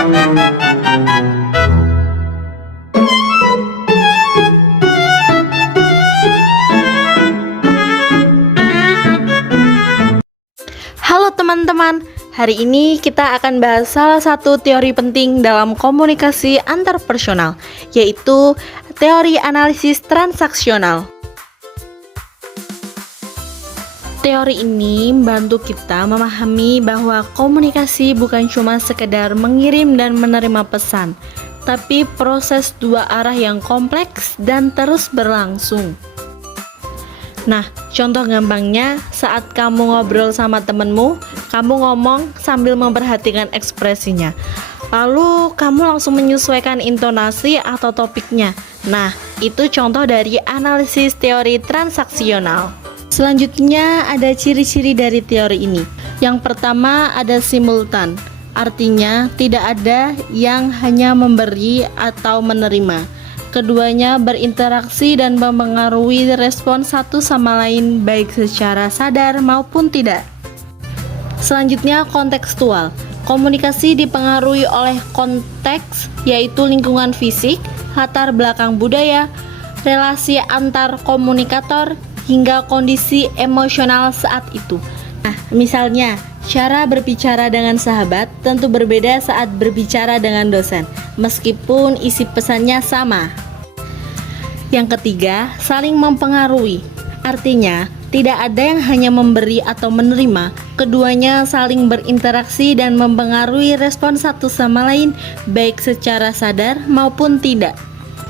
Halo teman-teman, hari ini kita akan bahas salah satu teori penting dalam komunikasi antarpersonal, yaitu teori analisis transaksional. Teori ini membantu kita memahami bahwa komunikasi bukan cuma sekedar mengirim dan menerima pesan, tapi proses dua arah yang kompleks dan terus berlangsung. Nah, contoh gampangnya saat kamu ngobrol sama temenmu, kamu ngomong sambil memperhatikan ekspresinya. Lalu kamu langsung menyesuaikan intonasi atau topiknya. Nah, itu contoh dari analisis teori transaksional. Selanjutnya ada ciri-ciri dari teori ini. Yang pertama ada simultan, artinya tidak ada yang hanya memberi atau menerima. Keduanya berinteraksi dan mempengaruhi respon satu sama lain baik secara sadar maupun tidak. Selanjutnya kontekstual. Komunikasi dipengaruhi oleh konteks, yaitu lingkungan fisik, latar belakang budaya, relasi antar komunikator, hingga kondisi emosional saat itu. Nah, misalnya, cara berbicara dengan sahabat tentu berbeda saat berbicara dengan dosen, meskipun isi pesannya sama. Yang ketiga, saling mempengaruhi. Artinya, tidak ada yang hanya memberi atau menerima, keduanya saling berinteraksi dan mempengaruhi respon satu sama lain, baik secara sadar maupun tidak.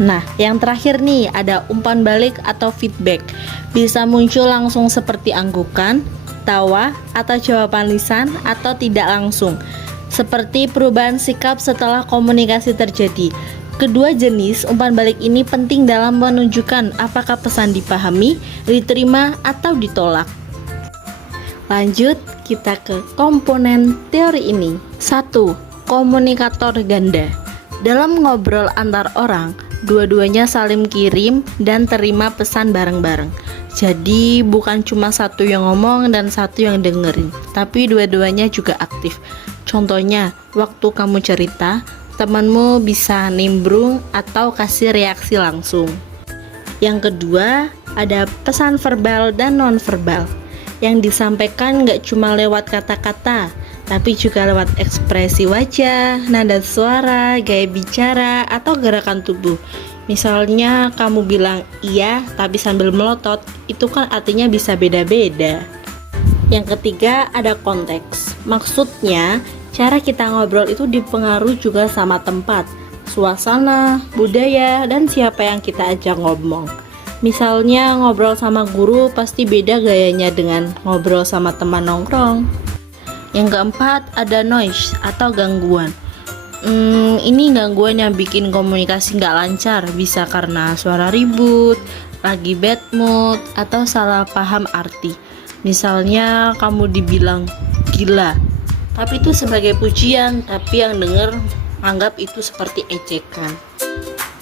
Nah, yang terakhir nih, ada umpan balik atau feedback. Bisa muncul langsung seperti anggukan, tawa, atau jawaban lisan, atau tidak langsung, seperti perubahan sikap setelah komunikasi terjadi. Kedua jenis umpan balik ini penting dalam menunjukkan apakah pesan dipahami, diterima, atau ditolak. Lanjut, kita ke komponen teori ini. 1. Komunikator ganda. Dalam ngobrol antar orang, dua-duanya saling kirim dan terima pesan bareng-bareng. Jadi bukan cuma satu yang ngomong dan satu yang dengerin, tapi dua-duanya juga aktif. Contohnya, waktu kamu cerita, temanmu bisa nimbrung atau kasih reaksi langsung. Yang kedua, ada pesan verbal dan non-verbal. Yang disampaikan gak cuma lewat kata-kata, tapi juga lewat ekspresi wajah, nada suara, gaya bicara, atau gerakan tubuh. Misalnya kamu bilang iya tapi sambil melotot, itu kan artinya bisa beda-beda. Yang ketiga ada konteks. Maksudnya, cara kita ngobrol itu dipengaruhi juga sama tempat, suasana, budaya, dan siapa yang kita ajak ngomong. Misalnya ngobrol sama guru pasti beda gayanya dengan ngobrol sama teman nongkrong. Yang keempat ada noise atau gangguan. Ini gangguan yang bikin komunikasi nggak lancar, bisa karena suara ribut, lagi bad mood, atau salah paham arti. Misalnya kamu dibilang gila, tapi itu sebagai pujian, tapi yang denger anggap itu seperti ejekan.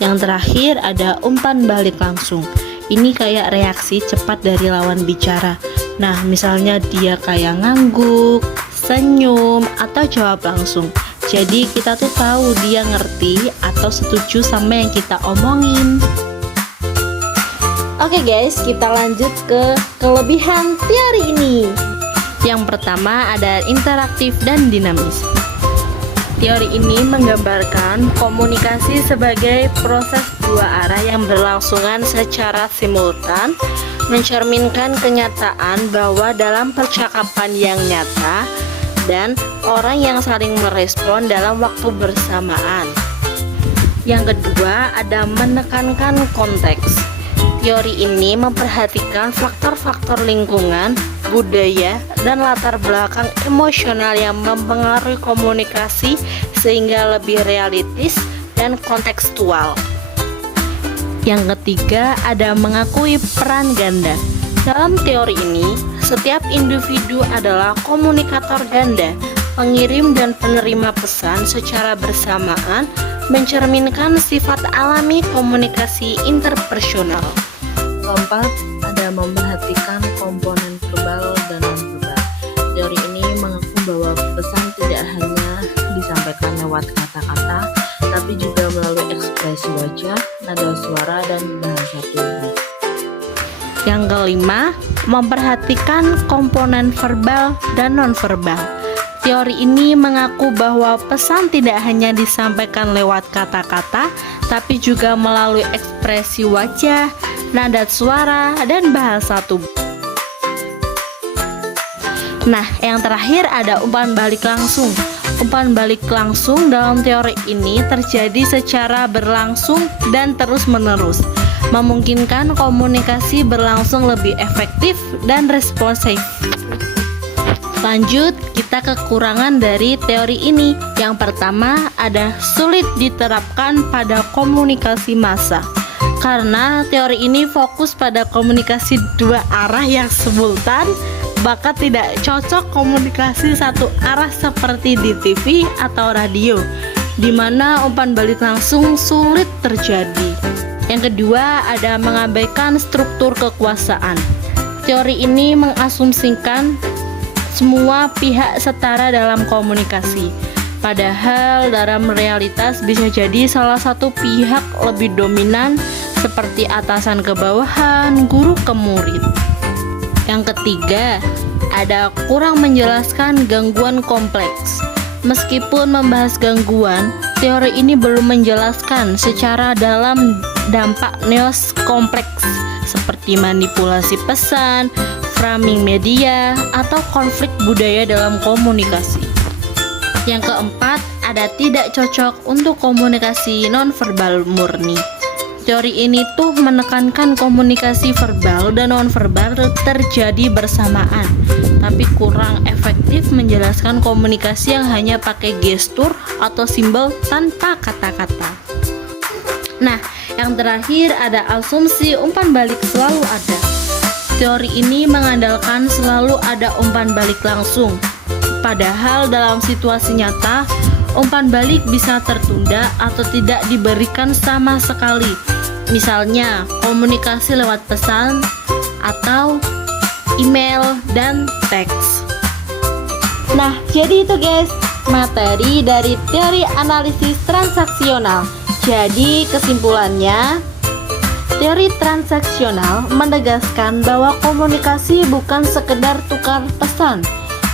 Yang terakhir ada umpan balik langsung. Ini kayak reaksi cepat dari lawan bicara. Nah, misalnya dia kayak ngangguk, senyum, atau jawab langsung. Jadi kita tuh tahu dia ngerti atau setuju sama yang kita omongin. Oke guys, kita lanjut ke kelebihan teori ini. Yang pertama ada interaktif dan dinamis. Teori ini menggambarkan komunikasi sebagai proses dua arah yang berlangsungan secara simultan, mencerminkan kenyataan bahwa dalam percakapan yang nyata dan orang yang saling merespon dalam waktu bersamaan. Yang kedua ada menekankan konteks. Teori ini memperhatikan faktor-faktor lingkungan, budaya, dan latar belakang emosional yang mempengaruhi komunikasi sehingga lebih realistis dan kontekstual. Yang ketiga ada mengakui peran ganda. Dalam teori ini, setiap individu adalah komunikator ganda, pengirim dan penerima pesan secara bersamaan, mencerminkan sifat alami komunikasi interpersonal. Keempat, ada memperhatikan komponen verbal dan non-verbal. Teori ini mengaku bahwa pesan tidak hanya disampaikan disampaikan lewat kata-kata, tapi juga melalui ekspresi wajah, nada suara, dan bahasa tubuh. Yang kelima, memperhatikan komponen verbal dan nonverbal. Teori ini mengaku bahwa pesan tidak hanya disampaikan lewat kata-kata, tapi juga melalui ekspresi wajah, nada suara, dan bahasa tubuh. Nah, yang terakhir ada umpan balik langsung. Umpan balik langsung dalam teori ini terjadi secara berlangsung dan terus-menerus, memungkinkan komunikasi berlangsung lebih efektif dan responsif. Lanjut, kita kekurangan dari teori ini. Yang pertama, ada sulit diterapkan pada komunikasi massa. Karena teori ini fokus pada komunikasi dua arah yang simultan, maka tidak cocok komunikasi satu arah seperti di TV atau radio, di mana umpan balik langsung sulit terjadi. Yang kedua, ada mengabaikan struktur kekuasaan. Teori ini mengasumsikan semua pihak setara dalam komunikasi, padahal dalam realitas bisa jadi salah satu pihak lebih dominan, seperti atasan ke bawahan, guru ke murid. Yang ketiga, ada kurang menjelaskan gangguan kompleks. Meskipun membahas gangguan, teori ini belum menjelaskan secara dalam dampak neos kompleks seperti manipulasi pesan, framing media, atau konflik budaya dalam komunikasi. Yang keempat, ada tidak cocok untuk komunikasi nonverbal murni. Teori ini tuh menekankan komunikasi verbal dan nonverbal terjadi bersamaan, tapi kurang efektif menjelaskan komunikasi yang hanya pakai gestur atau simbol tanpa kata-kata. Nah, yang terakhir ada asumsi umpan balik selalu ada. Teori ini mengandalkan selalu ada umpan balik langsung, padahal dalam situasi nyata, umpan balik bisa tertunda atau tidak diberikan sama sekali. Misalnya, komunikasi lewat pesan atau email dan teks. Nah, jadi itu guys, materi dari teori analisis transaksional. Jadi, kesimpulannya, teori transaksional menegaskan bahwa komunikasi bukan sekedar tukar pesan,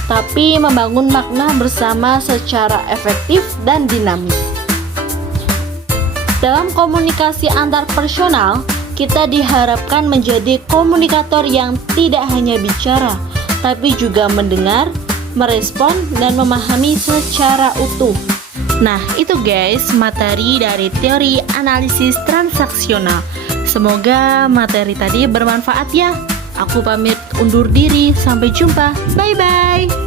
tapi membangun makna bersama secara efektif dan dinamis. Dalam komunikasi antar personal, kita diharapkan menjadi komunikator yang tidak hanya bicara, tapi juga mendengar, merespon, dan memahami secara utuh. Nah, itu guys, materi dari teori analisis transaksional. Semoga materi tadi bermanfaat ya. Aku pamit undur diri, sampai jumpa. Bye-bye.